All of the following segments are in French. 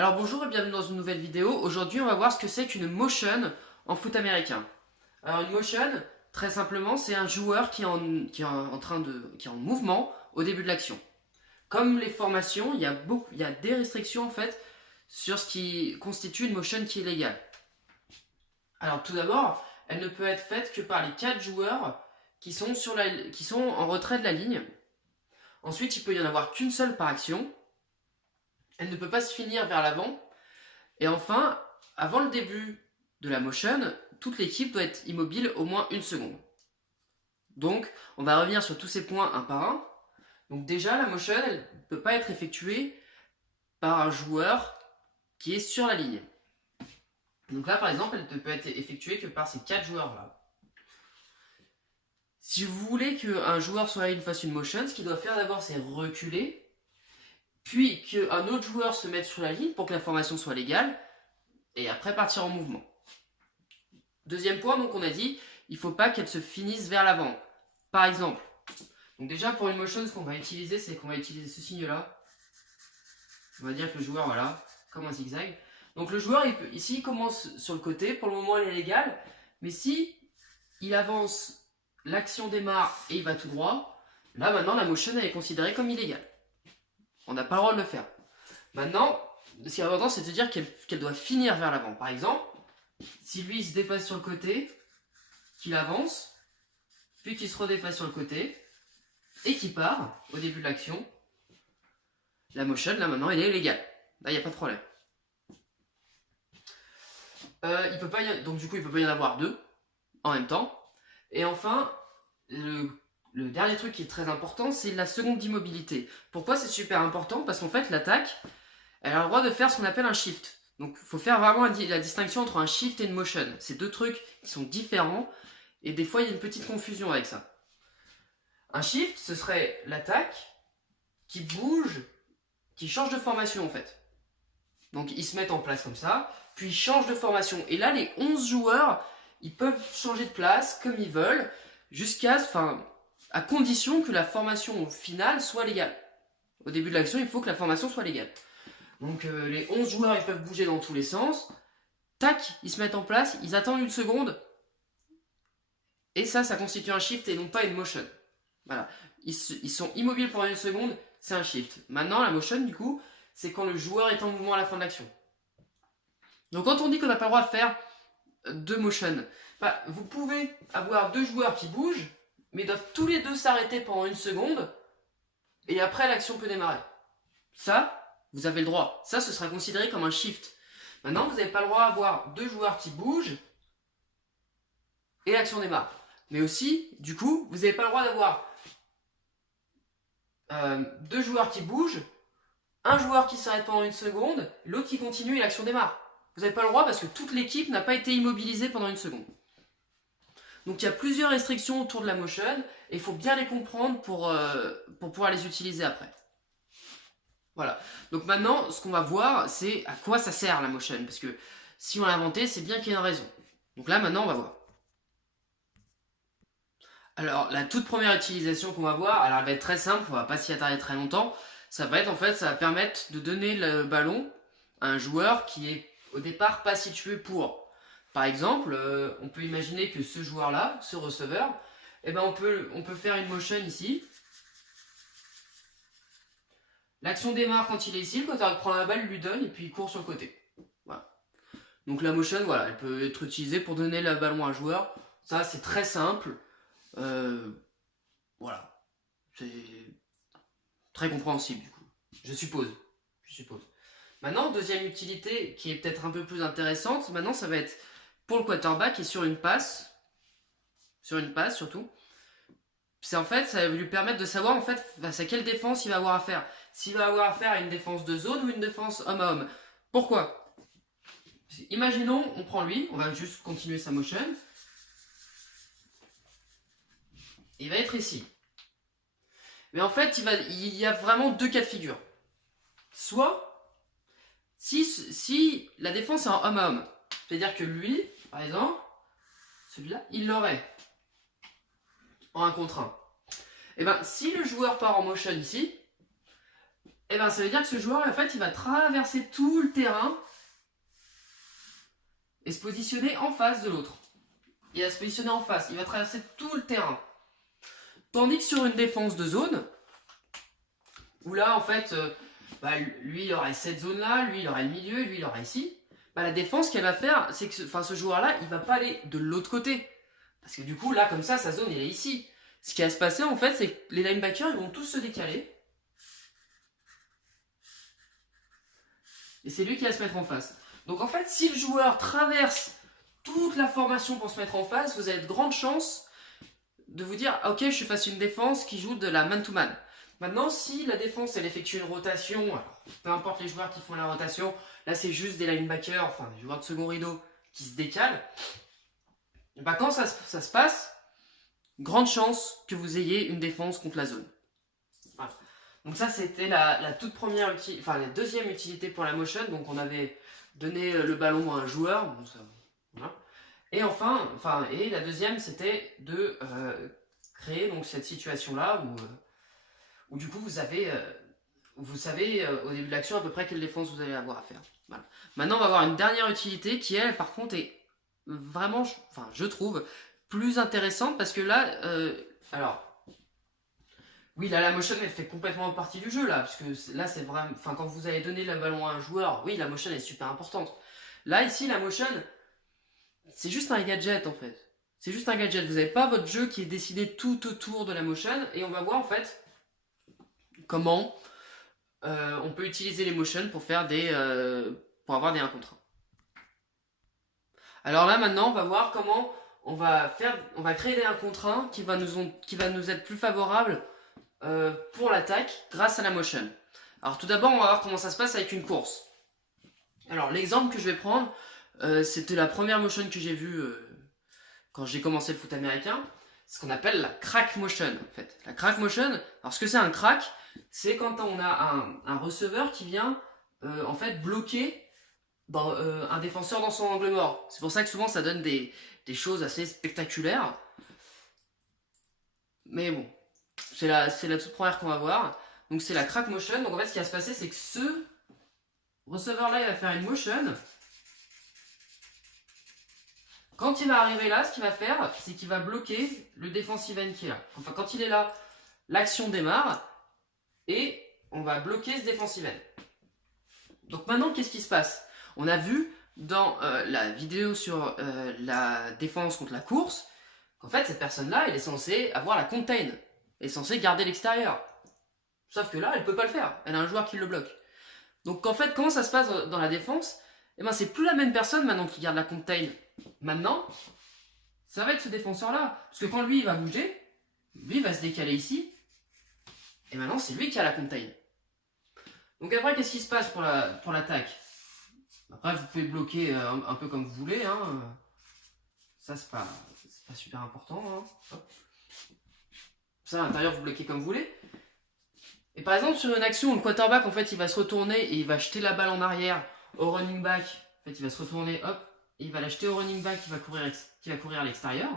Alors bonjour et bienvenue dans une nouvelle vidéo. Aujourd'hui on va voir ce que c'est qu'une motion en foot américain. Alors une motion, très simplement, c'est un joueur qui est en mouvement au début de l'action. Comme les formations, il y a des restrictions en fait sur ce qui constitue une motion qui est légale. Alors tout d'abord, elle ne peut être faite que par les 4 joueurs qui sont en retrait de la ligne. Ensuite, il peut y en avoir qu'une seule par action. Elle ne peut pas se finir vers l'avant. Et enfin, avant le début de la motion, toute l'équipe doit être immobile au moins 1 seconde. Donc, on va revenir sur tous ces points un par un. Donc déjà, la motion, elle ne peut pas être effectuée par un joueur qui est sur la ligne. Donc là, par exemple, elle ne peut être effectuée que par ces 4 joueurs-là. Si vous voulez qu'un joueur sur la ligne fasse une motion, ce qu'il doit faire d'abord, c'est reculer, puis qu'un autre joueur se mette sur la ligne pour que la formation soit légale, et après partir en mouvement. Deuxième point, donc on a dit, il ne faut pas qu'elle se finisse vers l'avant. Par exemple, donc déjà pour une motion, ce qu'on va utiliser, c'est qu'on va utiliser ce signe-là. On va dire que le joueur, voilà, comme un zigzag. Donc le joueur, ici, il commence sur le côté, pour le moment elle est légale, mais si il avance, l'action démarre et il va tout droit, là maintenant la motion elle est considérée comme illégale. On n'a pas le droit de le faire. Maintenant, ce qui est important, c'est de se dire qu'elle doit finir vers l'avant. Par exemple, si lui il se dépasse sur le côté, qu'il avance, puis qu'il se redépasse sur le côté, et qu'il part au début de l'action, la motion, là maintenant, elle est légale. Là, il n'y a pas de problème. Donc du coup, il ne peut pas y en avoir 2 en même temps. Et enfin, le dernier truc qui est très important, c'est la seconde d'immobilité. Pourquoi c'est super important? Parce qu'en fait, l'attaque, elle a le droit de faire ce qu'on appelle un shift. Donc il faut faire vraiment la distinction entre un shift et une motion. C'est 2 trucs qui sont différents, et des fois il y a une petite confusion avec ça. Un shift, ce serait l'attaque qui bouge, qui change de formation en fait. Donc ils se mettent en place comme ça, puis ils changent de formation. Et là, les 11 joueurs, ils peuvent changer de place comme ils veulent, à condition que la formation finale soit légale. Au début de l'action, il faut que la formation soit légale. Donc les 11 joueurs, ils peuvent bouger dans tous les sens. Tac, ils se mettent en place, ils attendent 1 seconde. Et ça constitue un shift et non pas une motion. Voilà. Ils sont immobiles pendant 1 seconde, c'est un shift. Maintenant, la motion, du coup, c'est quand le joueur est en mouvement à la fin de l'action. Donc quand on dit qu'on n'a pas le droit de faire 2 motions, vous pouvez avoir 2 joueurs qui bougent, mais ils doivent tous les 2 s'arrêter pendant 1 seconde, et après l'action peut démarrer. Ça, vous avez le droit. Ça, ce sera considéré comme un shift. Maintenant, vous n'avez pas le droit d'avoir 2 joueurs qui bougent, et l'action démarre. Mais aussi, du coup, vous n'avez pas le droit d'avoir 2 joueurs qui bougent, un joueur qui s'arrête pendant 1 seconde, l'autre qui continue et l'action démarre. Vous n'avez pas le droit parce que toute l'équipe n'a pas été immobilisée pendant 1 seconde. Donc il y a plusieurs restrictions autour de la motion et il faut bien les comprendre pour pouvoir les utiliser après. Voilà. Donc maintenant, ce qu'on va voir, c'est à quoi ça sert la motion. Parce que si on l'a inventé, c'est bien qu'il y ait une raison. Donc là, maintenant, on va voir. Alors, la toute première utilisation qu'on va voir, alors elle va être très simple, on va pas s'y attarder très longtemps. Ça va permettre de donner le ballon à un joueur qui est au départ pas situé pour. Par exemple, on peut imaginer que ce joueur-là, ce receveur, on peut faire une motion ici. L'action démarre quand il est ici, quand il prend la balle, il lui donne et puis il court sur le côté. Voilà. Donc la motion, voilà, elle peut être utilisée pour donner le ballon à un joueur. Ça, c'est très simple. Voilà. C'est très compréhensible du coup. Je suppose. Maintenant, deuxième utilité qui est peut-être un peu plus intéressante, maintenant ça va être pour le quarterback et sur une passe surtout. C'est en fait, ça va lui permettre de savoir en fait face à quelle défense il va avoir à faire. S'il va avoir affaire à une défense de zone ou une défense homme à homme. Pourquoi? Imaginons, on prend lui, on va juste continuer sa motion. Il va être ici. Mais en fait, il y a vraiment 2 cas de figure. Soit, si la défense est en homme à homme, c'est-à-dire que lui, par exemple, celui-là, il l'aurait en 1 contre 1. Et si le joueur part en motion ici, et ben ça veut dire que ce joueur, en fait, il va traverser tout le terrain et se positionner en face de l'autre. Il va se positionner en face, il va traverser tout le terrain. Tandis que sur une défense de zone, où là, en fait, lui, il aurait cette zone-là, lui, il aurait le milieu, lui, il aurait ici. La défense qu'elle va faire, c'est que ce joueur-là, il va pas aller de l'autre côté. Parce que du coup, là, comme ça, sa zone, elle est ici. Ce qui va se passer, en fait, c'est que les linebackers, ils vont tous se décaler. Et c'est lui qui va se mettre en face. Donc, en fait, si le joueur traverse toute la formation pour se mettre en face, vous avez de grandes chances de vous dire, ok, je suis face à une défense qui joue de la man-to-man. Maintenant, si la défense, elle effectue une rotation, alors, peu importe les joueurs qui font la rotation, là, c'est juste des linebackers, enfin, des joueurs de second rideau qui se décalent. Quand ça se passe, grande chance que vous ayez une défense contre la zone. Voilà. Donc ça, c'était la toute première utilité, enfin la deuxième utilité pour la motion. Donc on avait donné le ballon à un joueur. Bon, ça, voilà. Et et la deuxième, c'était de créer donc cette situation-là où du coup vous savez au début de l'action à peu près quelle défense vous allez avoir à faire. Voilà. Maintenant, on va avoir une dernière utilité qui, elle, par contre, est vraiment, je trouve, plus intéressante parce que là, oui, là, la motion, elle fait complètement partie du jeu, là, parce que là, c'est vraiment, quand vous allez donner le ballon à un joueur, oui, la motion est super importante. Là, ici, la motion, c'est juste un gadget, en fait. C'est juste un gadget. Vous n'avez pas votre jeu qui est décidé tout autour de la motion, et on va voir, en fait, comment on peut utiliser les motions pour faire pour avoir des 1 contre 1. Alors là, maintenant, on va voir comment on va créer des 1 contre 1 qui va nous être plus favorable pour l'attaque grâce à la motion. Alors tout d'abord, on va voir comment ça se passe avec une course. Alors l'exemple que je vais prendre, c'était la première motion que j'ai vue quand j'ai commencé le foot américain. C'est ce qu'on appelle la crack motion, en fait. La crack motion, alors ce que c'est un crack, c'est quand on a un receveur qui vient en fait bloquer un défenseur dans son angle mort. C'est pour ça que souvent ça donne des choses assez spectaculaires. Mais bon, c'est la toute première qu'on va voir. Donc c'est la crack motion. Donc en fait ce qui va se passer, c'est que ce receveur là il va faire une motion. Quand il va arriver là, ce qu'il va faire, c'est qu'il va bloquer le defensive end qui est là. Enfin quand il est là, l'action démarre et on va bloquer ce defensive end. Donc maintenant qu'est-ce qui se passe? On a vu dans la vidéo sur la défense contre la course qu'en fait cette personne-là, elle est censée avoir la contain. Elle est censée garder l'extérieur. Sauf que là, elle peut pas le faire. Elle a un joueur qui le bloque. Donc en fait, comment ça se passe dans la défense? Eh ben, c'est plus la même personne maintenant qui garde la contain. Maintenant, ça va être ce défenseur-là. Parce que quand lui, il va bouger, lui, il va se décaler ici. Et maintenant, c'est lui qui a la contain. Donc après, qu'est-ce qui se passe pour l'attaque? Après, vous pouvez bloquer un peu comme vous voulez. Hein. Ça, c'est pas super important. Hein. Ça, à l'intérieur, vous bloquez comme vous voulez. Et par exemple, sur une action où le quarterback, en fait, il va se retourner et il va jeter la balle en arrière au running back. En fait, il va se retourner, hop, et il va l'acheter au running back qui va courir à l'extérieur.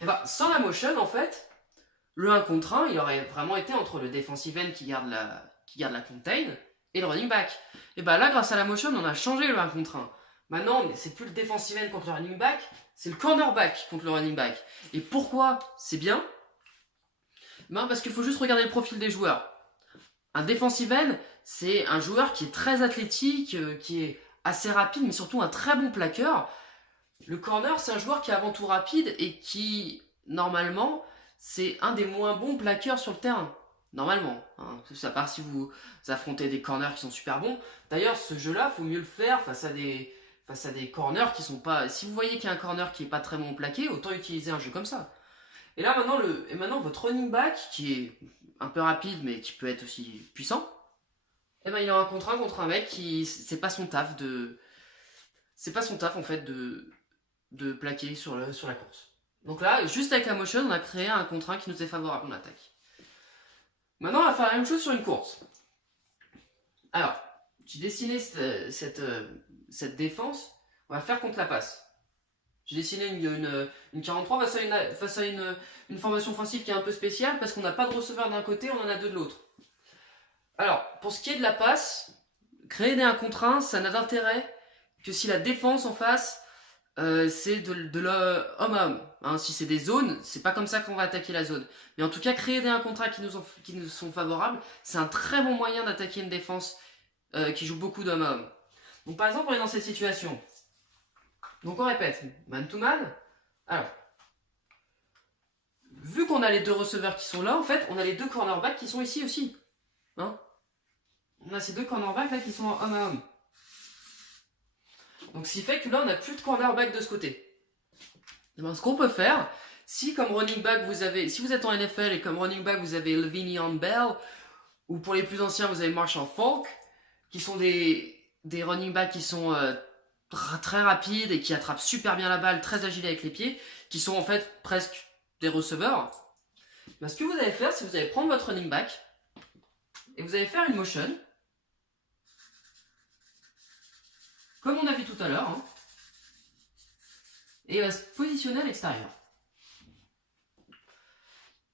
Et bah, sans la motion, en fait, le 1 contre 1, il aurait vraiment été entre le defensive end qui garde la contain et le running back. Et bah là, grâce à la motion, on a changé le 1 contre 1. Maintenant, c'est plus le defensive end contre le running back, c'est le cornerback contre le running back. Et pourquoi c'est bien? Parce qu'il faut juste regarder le profil des joueurs. Un defensive end, c'est un joueur qui est très athlétique, qui est assez rapide, mais surtout un très bon plaqueur. Le corner, c'est un joueur qui est avant tout rapide et qui, normalement, c'est un des moins bons plaqueurs sur le terrain. Normalement. Hein. À part si vous affrontez des corners qui sont super bons. D'ailleurs, ce jeu-là, il faut mieux le faire face à des corners qui sont pas... Si vous voyez qu'il y a un corner qui est pas très bon plaqué, autant utiliser un jeu comme ça. Et là, maintenant, votre running back, qui est un peu rapide, mais qui peut être aussi puissant, eh ben, il a un contre un mec qui... C'est pas son taf, en fait, de plaquer sur la course. Donc là, juste avec la motion, on a créé un contre 1 qui nous est favorable en attaque. Maintenant, on va faire la même chose sur une course. Alors, j'ai dessiné cette défense, on va faire contre la passe. J'ai dessiné une 43 face à une formation offensive qui est un peu spéciale parce qu'on n'a pas de receveur d'un côté, on en a deux de l'autre. Alors, pour ce qui est de la passe, créer des 1 contre 1, ça n'a d'intérêt que si la défense en face, c'est de l'homme à homme. Hein. Si c'est des zones, c'est pas comme ça qu'on va attaquer la zone. Mais en tout cas, créer des 1 contre 1 qui nous sont favorables, c'est un très bon moyen d'attaquer une défense qui joue beaucoup d'homme à homme. Donc par exemple, on est dans cette situation. Donc on répète, man to man. Alors, vu qu'on a les 2 receveurs qui sont là, en fait, on a les 2 cornerbacks qui sont ici aussi. Hein, on a ces 2 cornerbacks là qui sont en homme à homme. Donc ce qui fait que là, on n'a plus de cornerback de ce côté. Et ben, ce qu'on peut faire, si comme running back vous avez, si vous êtes en NFL et comme running back vous avez Le'Veon Bell, ou pour les plus anciens vous avez Marshall Faulk, qui sont des running backs qui sont très rapides et qui attrapent super bien la balle, très agiles avec les pieds, qui sont en fait presque des receveurs. Ben, ce que vous allez faire, c'est que vous allez prendre votre running back et vous allez faire une motion, comme on a vu tout à l'heure, hein, et il va se positionner à l'extérieur.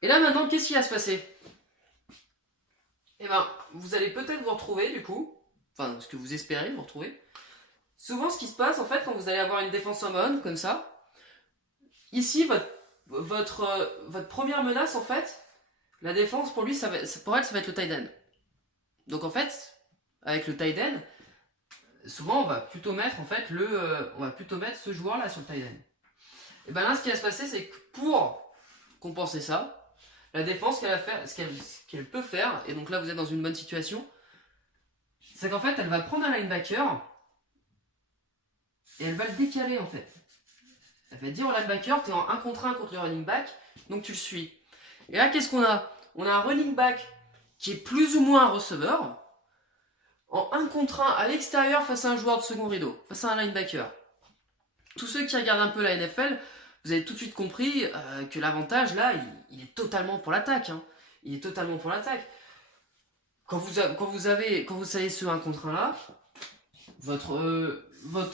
Et là maintenant, qu'est-ce qui va se passer? Eh ben, vous allez peut-être vous retrouver du coup, enfin ce que vous espérez vous retrouver. Souvent ce qui se passe en fait quand vous allez avoir une défense en mode comme ça, ici votre première menace en fait, la défense pour lui, pour elle ça va être le tight end. Donc en fait, avec le tight end, souvent on va plutôt mettre en fait on va plutôt mettre ce joueur là sur le tight end. Et ben là ce qui va se passer c'est que pour compenser ça, la défense qu'elle va faire, ce qu'elle peut faire, et donc là vous êtes dans une bonne situation, c'est qu'en fait elle va prendre un linebacker et elle va le décaler en fait. Elle va dire au linebacker, t'es en 1 contre 1 contre le running back, donc tu le suis. Et là qu'est-ce qu'on a? On a un running back qui est plus ou moins un receveur, en 1 contre 1 à l'extérieur face à un joueur de second rideau, face à un linebacker. Tous ceux qui regardent un peu la NFL, vous avez tout de suite compris que l'avantage là, il est totalement pour l'attaque. Hein. Il est totalement pour l'attaque. Quand vous savez ce 1 contre 1 là, votre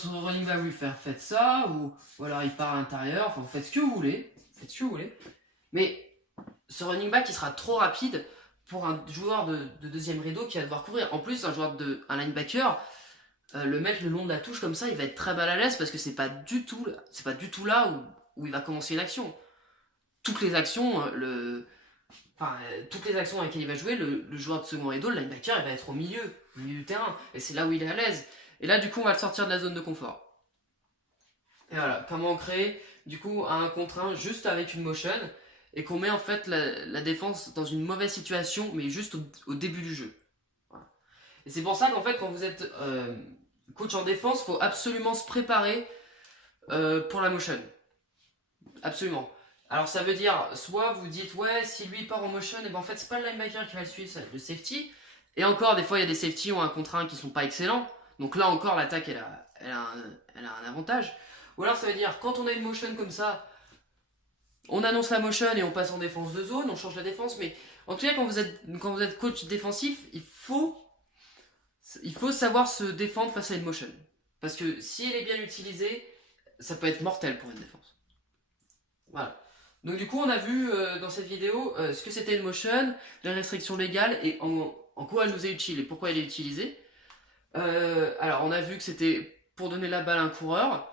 running back lui faire faites ça, ou alors il part à l'intérieur, enfin vous faites ce que vous voulez. Faites ce que vous voulez. Mais ce running back il sera trop rapide pour un joueur de deuxième rideau qui va devoir couvrir. En plus, un linebacker, le mettre le long de la touche comme ça, il va être très mal à l'aise parce que c'est pas du tout là où il va commencer une action. Toutes les actions, toutes les actions avec lesquelles il va jouer, le joueur de second rideau, le linebacker, il va être au milieu du terrain. Et c'est là où il est à l'aise. Et là, du coup, on va le sortir de la zone de confort. Et voilà, comment on crée, du coup, un 1 contre 1 juste avec une motion, et qu'on met en fait la défense dans une mauvaise situation, mais juste au début du jeu. Voilà. Et c'est pour ça qu'en fait, quand vous êtes coach en défense, il faut absolument se préparer pour la motion. Absolument. Alors ça veut dire, soit vous dites, ouais, si lui part en motion, et ben en fait c'est pas le linebacker qui va le suivre, c'est le safety. Et encore, des fois il y a des safety ou 1 contre 1 qui sont pas excellents. Donc là encore, l'attaque elle a un avantage. Ou alors ça veut dire, quand on a une motion comme ça, on annonce la motion et on passe en défense de zone, on change la défense. Mais en tout cas, quand vous êtes coach défensif, il faut savoir se défendre face à une motion. Parce que si elle est bien utilisée, ça peut être mortel pour une défense. Voilà. Donc du coup, on a vu dans cette vidéo ce que c'était une motion, les restrictions légales et en quoi elle nous est utile et pourquoi elle est utilisée. Alors, on a vu que c'était pour donner la balle à un coureur.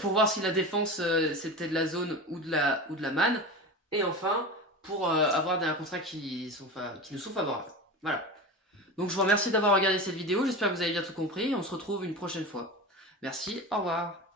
Pour voir si la défense c'était de la zone ou de la man. Et enfin, pour avoir des contrats qui nous sont favorables. Voilà. Donc je vous remercie d'avoir regardé cette vidéo, j'espère que vous avez bien tout compris, et on se retrouve une prochaine fois. Merci, au revoir.